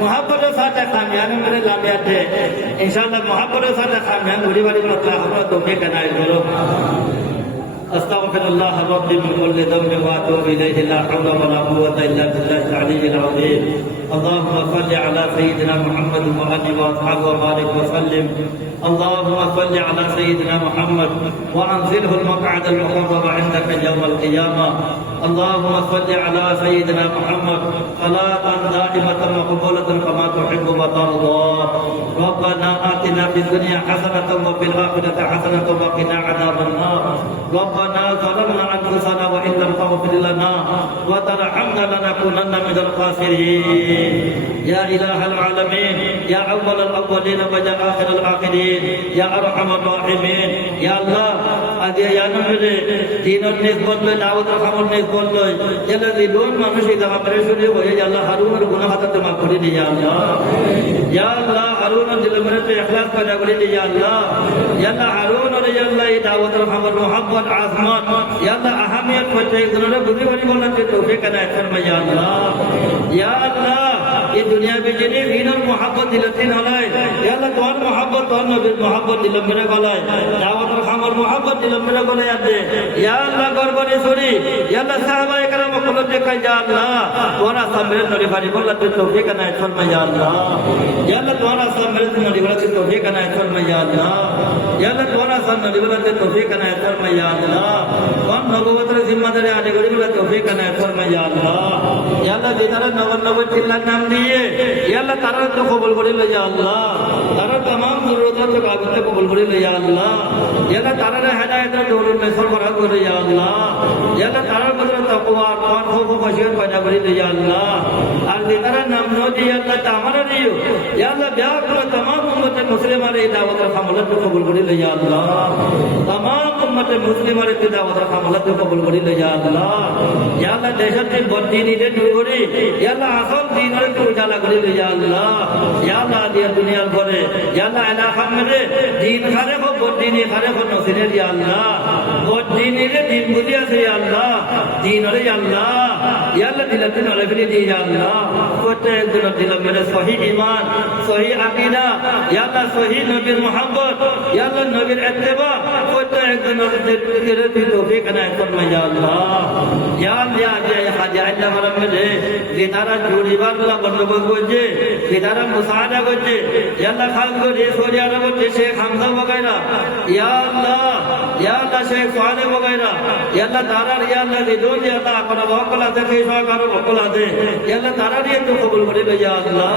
मोहब्बत साथ खामियान मेरे लामियात है इंशाल्लाह मोहब्बत साथ खामियान बुरी वाली मतलब हमरा तो के करना करो अस्तगफिरुल्लाह रब्बी मिन कुल्ली ذنب واتوب اليه لا حول ولا قوه الا بالله العلي العظيم اللهم صل على سيدنا محمد وآله واصحابه وبارك وسلم اللهم صل على سيدنا محمد وانزله المقعد المقرب عندك يوم القيامه اللهم صل على سيدنا محمد صلاة دائمة مقبولة كما تحب وترضى ربنا آتنا في الدنيا حسنة وفي الآخرة حسنة وقنا عذاب النار ربنا ظلمنا أنفسنا وإن لم تغفر لنا وترحمنا لنكونن من الخاسرين يا إله العالمين يا أول الأولين ويا آخر الآخرين يا أرحم الراحمين يا الله আজকে জানুরে দিনের নেক বললে দাওয়াত খামর নেক বললে যেটা দিলুন মানুষ এই জায়গা পরেশানি হয়ে যায় আল্লাহ হারুনের গুনাহ হাতে মাফ করে দিয়ে আল্লাহ ইয়া আল্লাহ হারুনের দিলে মনে ইখলাস পয়দা করে দিয়ে আল্লাহ ইয়া আল্লাহ হারুন আর ইয়া আল্লাহ এই দাওয়াত খামর মোহাব্বত আজমত ইয়া আল্লাহ আহমিয়ত প্রত্যেক জনের বুঝি বুঝি বলতে তৌফিক আদায় ফরমায় ইয়া আল্লাহ ইয়া আল্লাহ এই দুনিয়া में जिने वीनर मोहब्बत दिलतीन हलाय या अल्लाह तोर मोहब्बत तोर नबीर मोहब्बत दिल मेरे गलाय दावत खामर मोहब्बत दिल मेरे गलाय दे या अल्लाह गरबरे सरी या अल्लाह साहबा एकराम को देखा या अल्लाह तोरा सबरे नबी बारी बोला तो तौफीक ना फरमा या अल्लाह या अल्लाह तोरा सबरे नबी बोला तो तौफीक ना फरमा या अल्लाह या अल्लाह तोरा सब नबी बोला तो तौफीक ना फरमा या अल्लाह कौन नबुवत रे जिम्मेदारी आने गरी बोला तौफीक ना फरमा या अल्लाह या अल्लाह जिनारा नबी चिल्ला नाम दिए या अल्लाह तारा तो कबूल कर ले या अल्लाह तारा तमाम जरूरतों को काबिल कबूल कर ले या अल्लाह या अल्लाह तारा ने हिदायत दौर में सरबराह कर या अल्लाह या अल्लाह तारा बदर तकवा और खौफ व खशियत पैदा कर ले या अल्लाह और तारा नाम नो दी अल्लाह तामरा दियो या अल्लाह ब्याह कर तमाम उम्मत मुस्लिम रे दावत हमलत को कबूल कर ले या अल्लाह तमाम उम्मत मुस्लिम रे दावत हमलत को कबूल कर ले या अल्लाह या अल्लाह देशत के बददीनी रे दूर करी या अल्लाह असल दीन रे उजाला कर ले या अल्लाह या अल्लाह दिया दुनिया भरे या अल्लाह इलाका में दीन खारे को बददीनी खारे को नसीने या अल्लाह बददीनी रे दीन बुझिया से या अल्लाह दीन रे या अल्लाह या अल्लाह दिल दिन रे भी दी या अल्लाह प्रत्येक दिन दिल मेरे सही ईमान सही अकीदा या अल्लाह सही नबी मोहब्बत या अल्लाह नबी इत्तिबा प्रत्येक दिन तेरे दिल तौफीक ना फरमा या अल्लाह या अल्लाह जय हाजा अल्लाह मरम में जितारा जोड़ी बारला बंदोबस्त করছে ইদারা মুসাআদা করছে ইয়া আল্লাহ খাস করে সৌদি আরব থেকে শেখ হামজা वगैरह ইয়া আল্লাহ শেখ সালেহ वगैरह ইয়া আল্লাহ তারা ইয়া আল্লাহ দিদুন ইয়া আল্লাহ আপনা বকলা দেখে সহকার বকলা দে ইয়া আল্লাহ তারা দিয়ে তো কবুল করে দে ইয়া আল্লাহ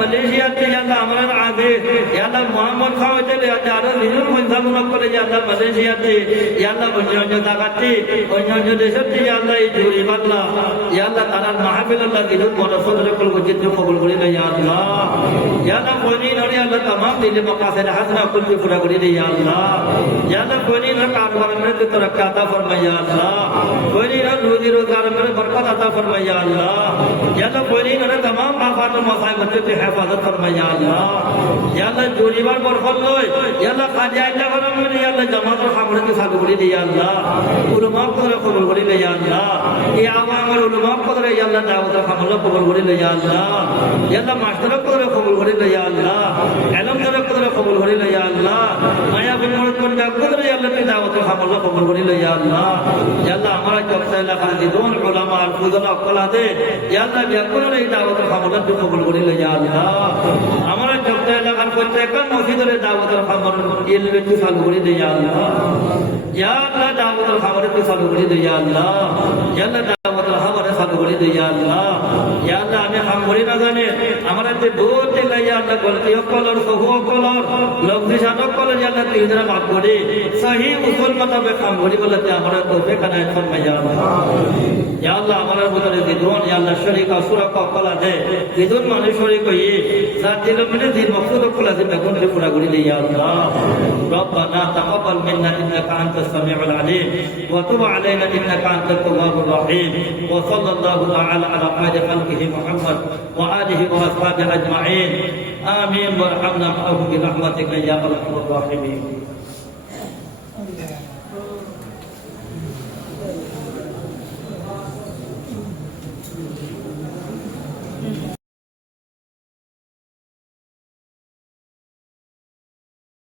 মালয়েশিয়া তে ইয়া আল্লাহ আমরা আগে ইয়া আল্লাহ মোহাম্মদ খাওয়াতে দে আরো নিজের মনসা মুনাফ করে ইয়া আল্লাহ মালয়েশিয়া তে ইয়া আল্লাহ অন্য জায়গাতে অন্য দেশে ইয়া আল্লাহ এই জুরি বাংলা ইয়া আল্লাহ তারা মাহফিল আল্লাহ দিদুন মরসুল কল जितने कबूल करी ले या अल्लाह या अल्लाह कोनी नरी अल्लाह तमाम दिल मकासद हसना कुल की पूरा करी ले या अल्लाह या अल्लाह कोनी न कारोबार में तो तरक्की अता फरमा या अल्लाह कोनी न रोजी रोजगार में बरकत अता फरमा या अल्लाह या अल्लाह कोनी न तमाम आफात और मसाइब बच्चों की हिफाजत फरमा या अल्लाह या अल्लाह जोड़ी बार बरकत लो या अल्लाह खाजा अल्लाह फरमा या अल्लाह जमात और खामरे के साथ करी ले या अल्लाह उलमा को कबूल करी ले या अल्लाह ये आवाम और उलमा को या अल्लाह दावत और खामरे कबूल करी ले या अल्लाह या अल्लाह मास्टर को कबूल करे ले या अल्लाह इल्म को कबूल करे ले या अल्लाह माया बिन को जागो ले या अल्लाह की दावत हम अल्लाह कबूल करे ले या अल्लाह हमारा चौथा इलाका के दोन उलमा और फुजला अक्ल दे या अल्लाह बिल्कुल रे दावत हम अल्लाह कबूल करे ले या अल्लाह हमारा चौथा इलाका को तेकन मस्जिद रे दावत हम इल्म के चालू करे ले या अल्लाह दावत हमारे को चालू करे ले या अल्लाह दावत हमारे चालू करे ले या अल्लाह हमें हम बोली ना जाने हमारे ते बहुत लाया अल्लाह गलती कलर सहु कलर लफ्जी शादक कलर या अल्लाह तीजरा माफ करे सही उसूल मुताबिक हम बोली बोलते हमारा तौफीक अनायत फरमा या अल्लाह हमारा बुजुर्ग दिदुन या अल्लाह शरीक असुरा का कला दे दिदुन माने शरीक को ये जात दिल में दिन मकसूद कला से तकन से पूरा करी ले या अल्लाह रब्बना तक़ब्बल मिन्ना इन्नका अंतस समीउल अलीम व तुब अलैना इन्नका अंतत तव्वाबुर रहीम व सल्लल्लाहु तआला अला खैरि खल्क़िहि محمد وآله وأصحابه أجمعين آمين وارحمنا معه برحمتك يا أرحم الراحمين